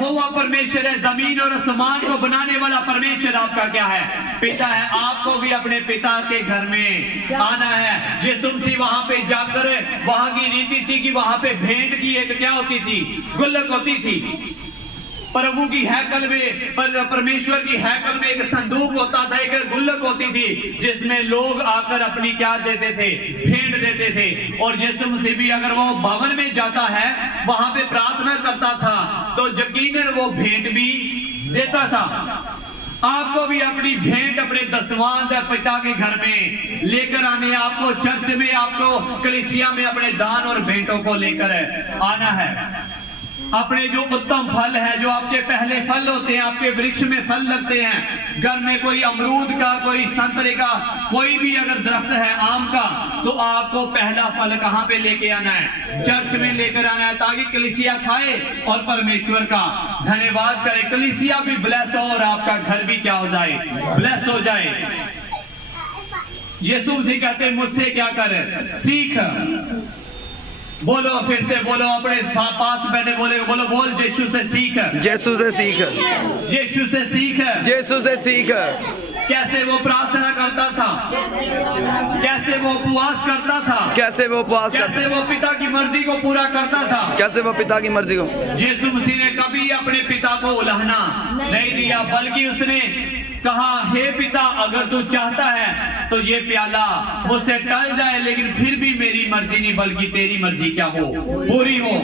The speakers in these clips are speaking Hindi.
यहोवा परमेश्वर है, जमीन और आसमान को बनाने वाला परमेश्वर आपका क्या है? पिता है। आपको भी अपने पिता के घर में आना है। यीशु मसीह वहां पे जाकर, वहां की रीति थी कि वहां पे भेंट की एक क्या होती थी, गुल्लक होती थी। प्रभु की हैकल में, परमेश्वर की हैकल में एक संदूक होता था, एक गुल्लक होती थी, जिसमें लोग आकर अपनी क्या देते थे, भेंट देते थे। और यीशु मसीह भी अगर वो भवन में जाता है, वहां पे प्रार्थना करता था, तो यकीनन वो भेंट भी देता था। आपको भी अपनी भेंट अपने दसवांत पिता के घर में लेकर आने, आपको चर्च में, आपको कलीसिया में अपने दान और भेंटों को लेकर आना है। अपने जो उत्तम फल है, जो आपके पहले फल होते हैं, आपके वृक्ष में फल लगते हैं, घर में कोई अमरूद का, कोई संतरे का, कोई भी अगर दरख्त है आम का, तो आपको पहला फल कहां पे लेके आना है? चर्च में लेकर आना है, ताकि कलीसिया खाए और परमेश्वर का धन्यवाद करे। कलीसिया भी ब्लेस हो और आपका घर भी क्या हो जाए, ब्लेस हो जाए। यीशु मसीह कहते हैं, मुझसे क्या कर, सीख। बोलो, फिर से बोलो, अपने पास बैठे बोले, बोलो, बोल, यीशु से सीख, यीशु से सीख, यीशु से सीख, यीशु से सीख। कैसे वो प्रार्थना करता था, कैसे वो उपवास करता था, कैसे वो उपवास करता, कैसे वो पिता की मर्जी को पूरा करता था, कैसे वो पिता की मर्जी को। यीशु मसीह ने कभी अपने पिता को उलाहना नहीं दिया, बल्कि उसने कहा, हे पिता, अगर तू चाहता है तो ये प्याला मुझसे टल जाए, लेकिन फिर भी मेरी मर्जी नहीं बल्कि तेरी मर्जी क्या हो, पूरी हो।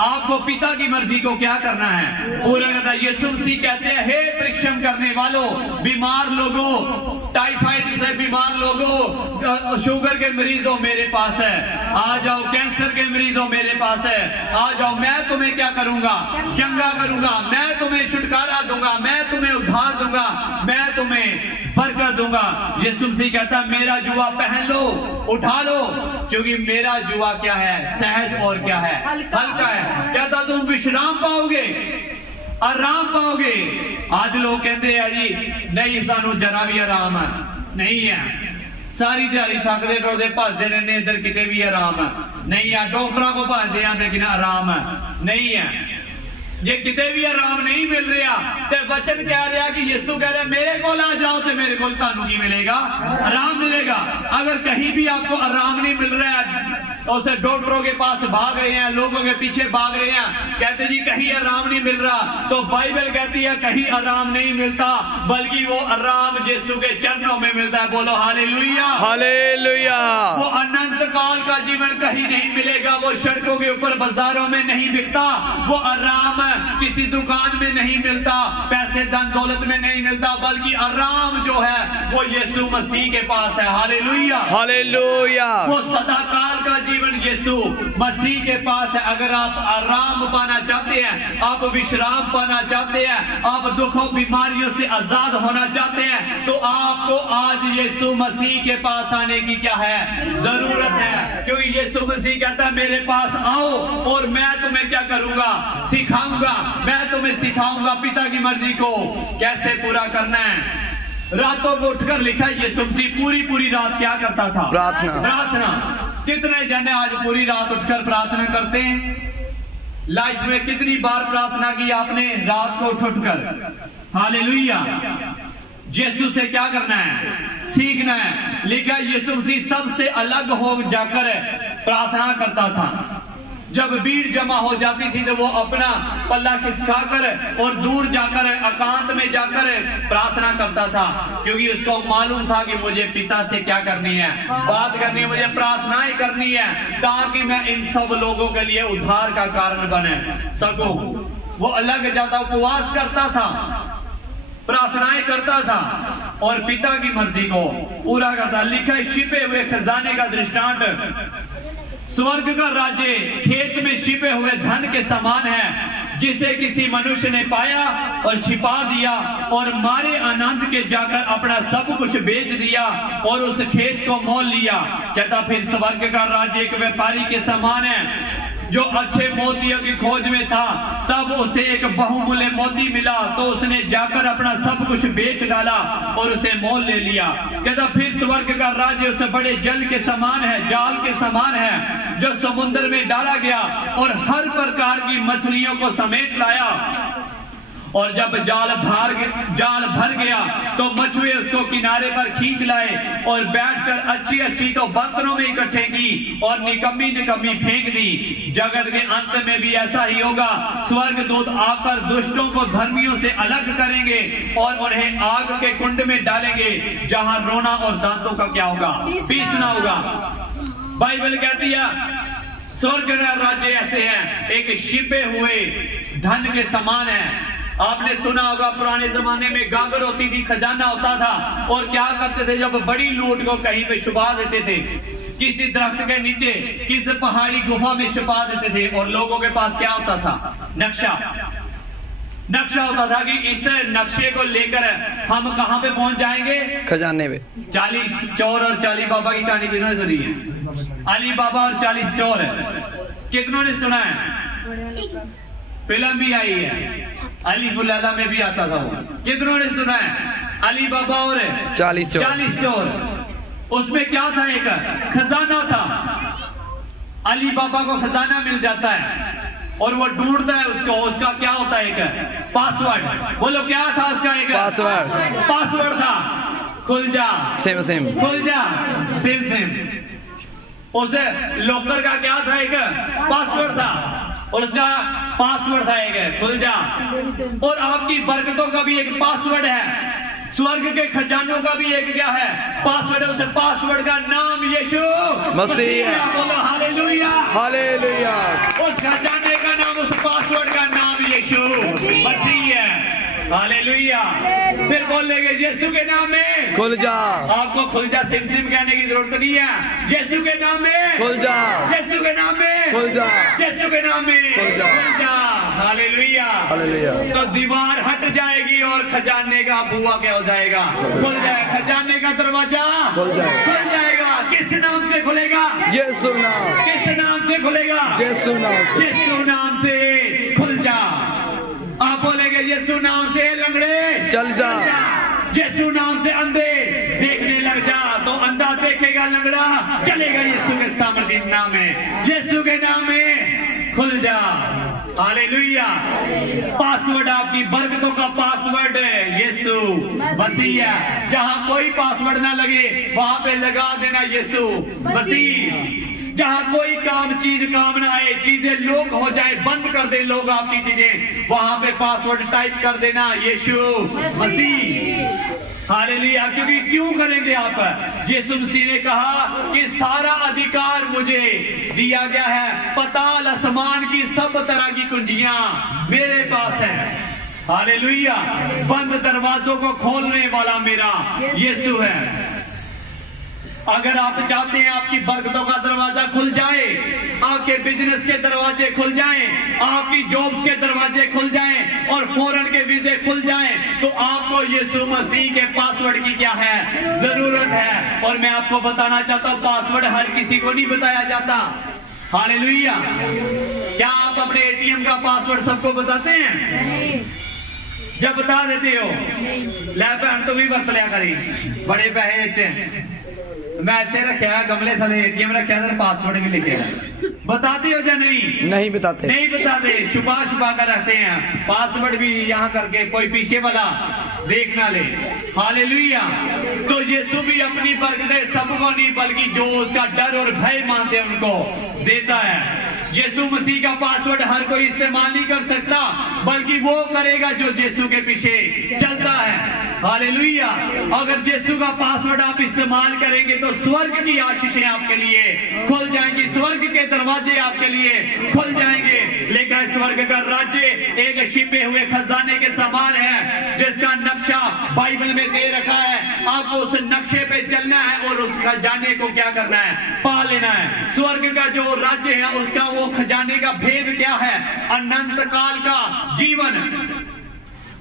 आपको पिता की मर्जी को क्या करना है, पूरा करना। यीशु मसीह कहते हैं, हे परिश्रम करने वालों, बीमार लोगों, टाइफाइड से बीमार लोगों, शुगर के मरीजों मेरे पास है, आ जाओ। कैंसर के मरीजों मेरे पास है, आ जाओ। मैं तुम्हें क्या करूंगा, चंगा करूंगा, मैं तुम्हें छुटकारा दूंगा, मैं तुम्हें उद्धार दूंगा, मैं तुम्हें बरकत दूंगा। यीशु मसीह कहता है, मेरा जुआ पहन लो, उठा लो, क्योंकि मेरा जुआ क्या है, सहज और क्या है, हल्का है। कहता तुम विश्राम पाओगे, आराम पाओगे। आज लोग कहते हैं जी नहीं, सानू जरा भी आराम नहीं है, सारी दिहाड़ी थकते टोते भजते रहने, इधर किते भी आराम नहीं है। डॉक्टरों को भजते हैं लेकिन आराम नहीं है। जे किते भी आराम नहीं मिल रहा, तो वचन कह रहा कि यीशु कह रहा, मेरे को आ जाओ तो मेरे को तानू की मिलेगा, आराम मिलेगा। अगर कहीं भी आपको आराम नहीं मिल रहा है, तो उसे डॉक्टरों के पास भाग रहे हैं, लोगों के पीछे भाग रहे हैं, कहते जी कहीं आराम नहीं मिल रहा, तो बाइबल कहती है कहीं आराम नहीं मिलता, बल्कि वो आराम यीशु के चरणों में मिलता है। बोलो हालेलुया, हालेलुया। वो अनंत काल का जीवन कहीं नहीं मिलेगा, वो सड़कों के ऊपर बाजारों में नहीं बिकता, वो आराम किसी दुकान में नहीं मिलता, पैसे धन दौलत में नहीं मिलता, बल्कि आराम जो है वो यीशु मसीह के पास है। Hallelujah, hallelujah. वो सदा काल का जीवन यीशु मसीह के पास है। अगर आप आराम पाना चाहते हैं, आप विश्राम पाना चाहते हैं, आप दुखों बीमारियों से आजाद होना चाहते हैं, तो आपको आज यीशु मसीह के पास आने की क्या है, जरूरत है। क्योंकि यीशु मसीह कहता है, मेरे पास आओ और मैं तुम्हें क्या करूंगा, सिखाऊंगा, मैं तुम्हें सिखाऊंगा पिता की मर्जी को कैसे पूरा करना है। रातों को उठकर लिखा, यीशु मसीह पूरी रात क्या करता था, प्रार्थना। कितने जने आज पूरी रात उठकर प्रार्थना करते हैं? लाइफ में कितनी बार प्रार्थना की आपने रात को उठकर? हालेलुया। यीशु से क्या करना है, सीखना है। लिखा यीशु मसीह सबसे अलग हो जाकर प्रार्थना करता था। जब भीड़ जमा हो जाती थी तो वो अपना पल्ला खिसकाकर और दूर जाकर एकांत में जाकर प्रार्थना करता था, क्योंकि उसको मालूम था कि मुझे पिता से क्या करनी है, बात करनी है, मुझे प्रार्थनाएं करनी है, ताकि मैं इन सब लोगों के लिए उद्धार का कारण बने सकूं। वो अलग जाता, उपवास करता था, प्रार्थनाएं करता था और पिता की मर्जी को पूरा करता। लिखा है, छिपे हुए खजाने का दृष्टांत स्वर्ग का राज्य खेत में छिपे हुए धन के समान है, जिसे किसी मनुष्य ने पाया और छिपा दिया और मारे आनंद के जाकर अपना सब कुछ बेच दिया और उस खेत को मोल लिया। कहता फिर स्वर्ग का राज्य एक व्यापारी के समान है, जो अच्छे मोतियों की खोज में था, तब उसे एक बहुमूल्य मोती मिला, तो उसने जाकर अपना सब कुछ बेच डाला और उसे मोल ले लिया। कहता फिर स्वर्ग का राज्य उस बड़े जल के समान है, जाल के समान है, जो समुद्र में डाला गया और हर प्रकार की मछलियों को समेट लाया। और जब जाल भर गया तो मछुए उसको किनारे पर खींच लाए और बैठकर अच्छी अच्छी तो बर्तनों में इकट्ठे की और निकम्मी निकम्मी फेंक दी। जगत के अंत में भी ऐसा ही होगा। स्वर्गदूत आकर दुष्टों को धर्मियों से अलग करेंगे और उन्हें आग के कुंड में डालेंगे, जहां रोना और दांतों का क्या होगा, पीसना होगा। बाइबल कहती है स्वर्ग का राज्य ऐसे है, एक छिपे हुए धन के समान है। आपने सुना होगा पुराने जमाने में गागर होती थी, खजाना होता था, और क्या करते थे, जब बड़ी लूट को कहीं पे छुपा देते थे, किसी दरख्त के नीचे, किसी पहाड़ी गुफा में छुपा देते थे। और लोगों के पास क्या होता था, नक्शा होता था कि इस नक्शे को लेकर हम कहां पे पहुंच जाएंगे, खजाने पे। 40 चोर और 40 बाबा की कहानी किन्होंने सुनी है? अली बाबा और 40 चोर कितनों ने सुना है? फिल्म भी आई है, अली फुलाला में भी आता था वो। कितनों ने सुना है? अली बाबा और 40 चोर। उसमें क्या था, एक खजाना था। अली बाबा को खजाना मिल जाता है और वो ढूंढता है उसको, उसका क्या होता है, एक पासवर्ड। बोलो क्या था उसका, एक पासवर्ड था, खुल जा सेम खुल जा सेम। उसे लॉकर का क्या था, एक पासवर्ड था, और उसका पासवर्ड था एक खुल जा। और आपकी बरकतों का भी एक पासवर्ड है, स्वर्ग के खजानों का भी एक क्या है, पासवर्ड है। उस पासवर्ड का नाम यीशु मसीह है। बोलो हालेलुया हालेलुया। उस खजाने का नाम, उस पासवर्ड का नाम यीशु मसीह है। हालेलुया। फिर बोलेंगे यीशु के नाम में खुल जा। आपको खुल जा सिम कहने की जरूरत नहीं है। यीशु के नाम में खुल जा, यीशु के नाम में खुल जा, यीशु के नाम में खुल जा। Hallelujah hallelujah. तो दीवार हट जाएगी और खजाने का बुआ क्या हो जाएगा, खुल जाए। खजाने का दरवाजा खुल जाएगा। किस नाम से खुलेगा? यीशु नाम। किस नाम से खुलेगा? यीशु नाम से। यीशु नाम से खुल जा। आप बोलेंगे यीशु नाम से लंगड़े चल जा, यीशु नाम से अंधे देखने लग जा। तो अंधा देखेगा, लंगड़ा चलेगा। यीशु के सामर्थ्य नाम में, यीशु के नाम में खुल जा। हालेलुया। पासवर्ड आपकी बरकतों का पासवर्ड यीशु मसीह है। जहां कोई पासवर्ड ना लगे वहां पे लगा देना यीशु मसीह। जहां कोई चीज काम ना आए, चीजें लोग हो जाए, बंद कर दे लोग आपकी चीजें, वहां पे पासवर्ड टाइप कर देना यीशु मसीह। हालेलुया। क्योंकि क्यों करेंगे आप? यीशु मसीह ने कहा कि सारा अधिकार मुझे दिया गया है, पाताल आसमान की सब तरह की कुंजियां मेरे पास है। हालेलुया। बंद दरवाजों को खोलने वाला मेरा यीशु है। अगर आप चाहते हैं आपकी बरकतों का दरवाजा खुल जाए, आपके बिजनेस के दरवाजे खुल जाएं, आपकी जॉब्स के दरवाजे खुल जाएं और फॉरेन के वीजे खुल जाएं, तो आपको यीशु मसीह के पासवर्ड की क्या है, जरूरत है। और मैं आपको बताना चाहता हूं, पासवर्ड हर किसी को नहीं बताया जाता। हालेलुया। क्या आप अपने एटीएम का पासवर्ड सबको बताते हैं? जब बता देते हो, लै भैन तुम ही बरत लिया करी, बड़े पैसे मैं इतने रखा गमले थले एटीएम रखा, पासवर्ड भी लिखे। बताते हो या नहीं? नहीं बताते। नहीं बताते, छुपा कर रखते हैं। पासवर्ड भी यहाँ करके कोई पीछे वाला देख ना ले। हालेलुया। तो यीशु भी अपनी बरकतें सबको नहीं, बल्कि जो उसका डर और भय मानते हैं उनको देता है। यीशु मसीह का पासवर्ड हर कोई इस्तेमाल नहीं कर सकता, बल्कि वो करेगा जो यीशु के पीछे चलता है। हालेलुया। अगर यीशु का पासवर्ड आप इस्तेमाल करेंगे तो स्वर्ग की आशीषें आपके लिए खुल जाएंगी, स्वर्ग के दरवाजे आपके लिए खुल जाएंगे। लेकिन स्वर्ग का राज्य एक छिपे हुए खजाने के समान है, जिसका नक्शा बाइबल में दे रखा है। आपको उस नक्शे पे चलना है और उस खजाने को क्या करना है, पा लेना है। स्वर्ग का जो राज्य है उसका वो खजाने का भेद क्या है? अनंत काल का जीवन।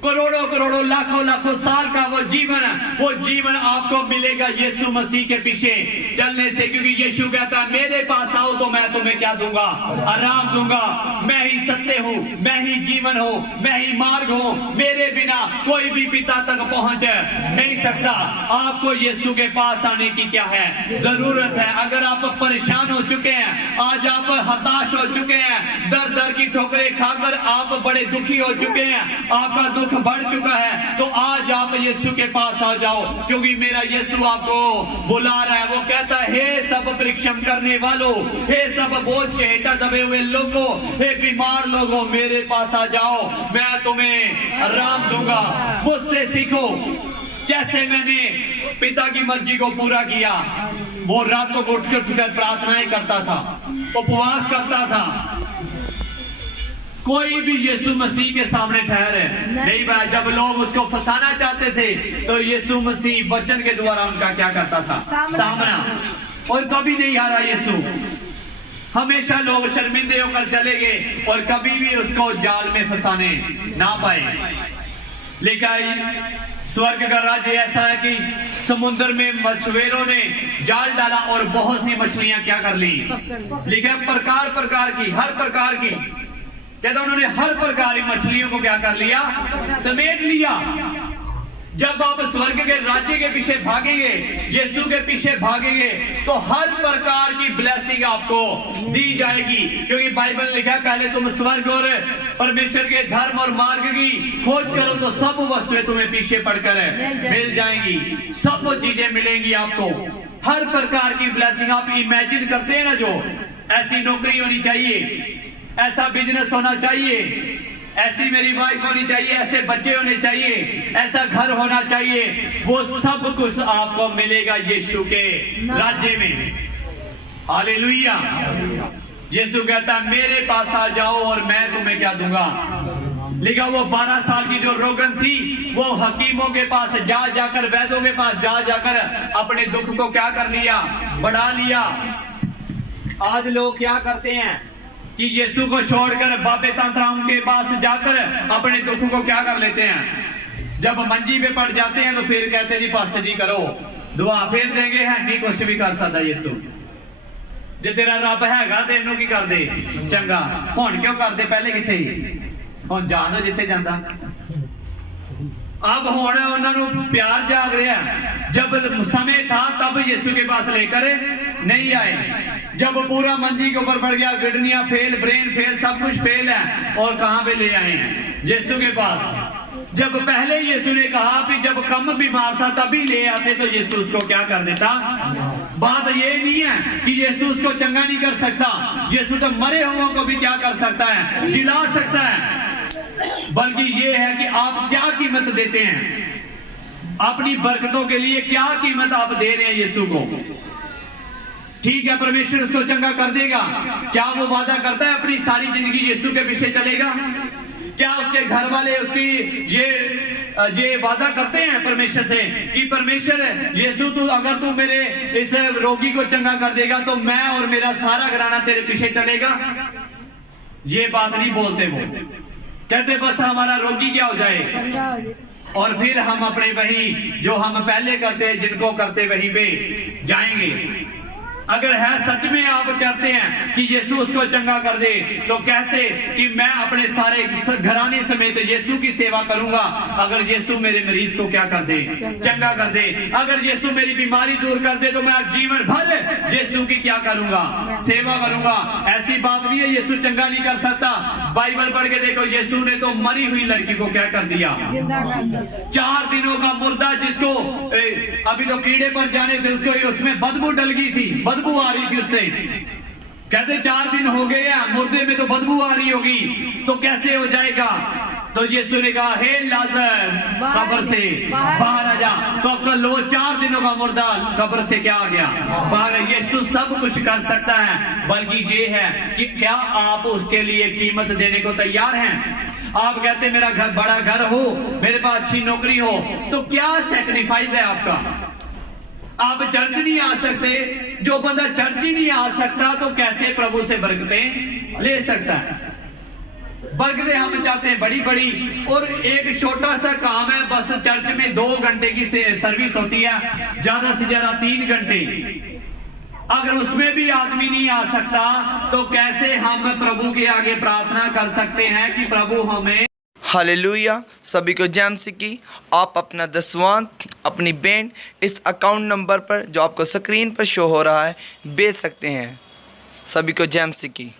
करोड़ों करोड़ों लाखों लाखों साल का वो जीवन आपको मिलेगा यीशु मसीह के पीछे चलने से, क्योंकि यीशु कहता है मेरे पास आओ तो मैं तुम्हें क्या दूंगा, आराम दूंगा। मैं ही सत्य हूँ, मैं ही जीवन हूँ, मैं ही मार्ग हूँ, मेरे बिना कोई भी पिता तक पहुंच नहीं सकता। आपको यीशु के पास आने की क्या है, जरूरत है। अगर आप परेशान हो चुके हैं, आज आप हताश हो चुके हैं, दर दर की ठोकरें खाकर आप बड़े दुखी हो चुके हैं, आपका दुख बढ़ चुका है, तो आज आप यीशु के पास आ जाओ, क्योंकि मेरा यीशु आपको बुला रहा है। वो कहता है हे सब परिश्रम करने वालों, हे सब बोझ के हेठा दबे हुए लोगों, हे बीमार लोगों, मेरे पास आ जाओ, मैं तुम्हें आराम दूंगा। मुझसे सीखो जैसे मैंने पिता की मर्जी को पूरा किया। वो रात को उठकर प्रार्थनाएं करता था, उपवास करता था। कोई भी यीशु मसीह के सामने ठहरे नहीं भाई। जब लोग उसको फंसाना चाहते थे तो यीशु मसीह वचन के द्वारा उनका क्या करता था, सामना। और कभी नहीं हारा यीशु। हमेशा लोग शर्मिंदे होकर चले गए और कभी भी उसको जाल में फंसाने ना पाए। लेकिन स्वर्ग का राज्य ऐसा है कि समुद्र में मछुआरों ने जाल डाला और बहुत सी मछलियां क्या कर ली, लेकिन प्रकार प्रकार की, हर प्रकार की, कहते उन्होंने हर प्रकार की मछलियों को क्या कर लिया, समेट लिया। जब आप स्वर्ग के राज्य के पीछे भागेंगे, यीशु के पीछे भागेंगे, तो हर प्रकार की ब्लेसिंग आपको दी जाएगी, क्योंकि बाइबल में लिखा है पहले तुम स्वर्ग और परमेश्वर के धर्म और मार्ग की खोज करो तो सब वस्तुएं तुम्हें पीछे पड़कर मिल जाएंगी। सब चीजें मिलेंगी आपको, हर प्रकार की ब्लेसिंग। आप इमेजिन करते हैं ना, जो ऐसी नौकरी होनी चाहिए, ऐसा बिजनेस होना चाहिए, ऐसी मेरी वाइफ होनी चाहिए, ऐसे बच्चे होने चाहिए, ऐसा घर होना चाहिए, वो सब कुछ आपको मिलेगा यीशु के राज्य में। हालेलुया। यीशु कहता है मेरे पास आ जाओ और मैं तुम्हें क्या दूंगा। लिखा वो 12 साल की जो रोगन थी, वो हकीमों के पास जा जाकर, वैद्यों के पास जा जाकर अपने दुख को क्या कर लिया, बढ़ा लिया। आज लोग क्या करते हैं कि यीशु को छोड़कर बाबे तांत्राओं के पास जाकर अपने दुख को क्या कर लेते हैं। जब मंजी पे पड़ जाते हैं तो फिर कहते हैं जी पास्टर जी करो दुआ, फिर देंगे है नहीं कुछ भी कर सकता यीशु। जे तेरा रब हैगा ते इन्हों की कर दे चंगा, हुण क्यों करते, पहले किथे हुण जान दो जिथे जांदा। अब हुण उन्होंने प्यार जाग रहा है। जब समय था तब यीशु के पास लेकर नहीं आए। जब पूरा मंजी के ऊपर बढ़ गया, किडनियां फेल, ब्रेन फेल, सब कुछ फेल है, और कहां पे ले आए हैं, यीशु के पास। जब पहले यीशु ने कहा कि जब कम बीमार था तभी ले आते तो यीशु उसको क्या कर देता। बात ये नहीं है कि यीशु उसको चंगा नहीं कर सकता, यीशु तो मरे हुओं को भी क्या कर सकता है, जिला सकता है। बल्कि ये है कि आप क्या कीमत देते हैं, अपनी बरकतों के लिए क्या कीमत आप दे रहे हैं यीशु को। ठीक है, परमेश्वर उसको चंगा कर देगा। क्या वो वादा करता है अपनी सारी जिंदगी यीशु के पीछे चलेगा? क्या उसके घर वाले उसकी ये वादा करते हैं परमेश्वर से कि परमेश्वर यीशु तू अगर तू मेरे इस रोगी को चंगा कर देगा तो मैं और मेरा सारा घराना तेरे पीछे चलेगा? ये बात नहीं बोलते। वो कहते बस हमारा रोगी क्या हो जाए, और फिर हम अपने वही जो हम पहले करते, जिनको करते वहीं पे जाएंगे। अगर है सच में आप चाहते हैं कि यीशु उसको चंगा कर दे, तो कहते कि मैं अपने सारे घराने समेत यीशु की सेवा करूंगा। अगर यीशु मेरे मरीज को क्या कर दे, चंगा कर दे, अगर यीशु मेरी बीमारी दूर कर दे, तो मैं जीवन भर यीशु की क्या करूंगा, सेवा करूंगा। ऐसी बात नहीं है यीशु चंगा नहीं कर सकता। बाइबल पढ़ के देखो, यीशु ने तो मरी हुई लड़की को क्या कर दिया, 4 दिनों का मुर्दा, जिसको अभी तो कीड़े पर जाने थे, उसको उसमें बदबू डल गई थी, बदबू आ रही थी उससे। कहते 4 दिन हो गए हैं, मुर्दे में तो बदबू आ रही होगी, तो कैसे हो जाएगा? तो यीशु ने कहा हे लाजर कब्र से बाहर आ जा। तो अब तो लो 4 दिनों का मुर्दा कब्र से क्या आ गया, बाहर। यीशु सब कुछ कर सकता है, बल्कि ये है कि क्या आप उसके लिए कीमत देने को तैयार हैं? आप कहते मेरा घर बड़ा घर हो, मेरे पास अच्छी नौकरी हो, तो क्या सैक्रिफाइस है आपका? आप चर्च नहीं आ सकते। जो बंदा चर्च ही नहीं आ सकता तो कैसे प्रभु से बरकतें ले सकता है? बरकतें हम चाहते हैं बड़ी बड़ी, और एक छोटा सा काम है, बस चर्च में 2 घंटे की सर्विस होती है, ज्यादा से ज्यादा 3 घंटे। अगर उसमें भी आदमी नहीं आ सकता तो कैसे हम प्रभु के आगे प्रार्थना कर सकते हैं कि प्रभु हमें। हालेलुया। सभी को जय मसीह की। आप अपना दसवांत, अपनी बेंड इस अकाउंट नंबर पर जो आपको स्क्रीन पर शो हो रहा है भेज सकते हैं। सभी को जय मसीह की।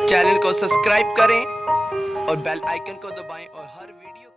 चैनल को सब्सक्राइब करें और बेल आइकन को दबाएं और हर वीडियो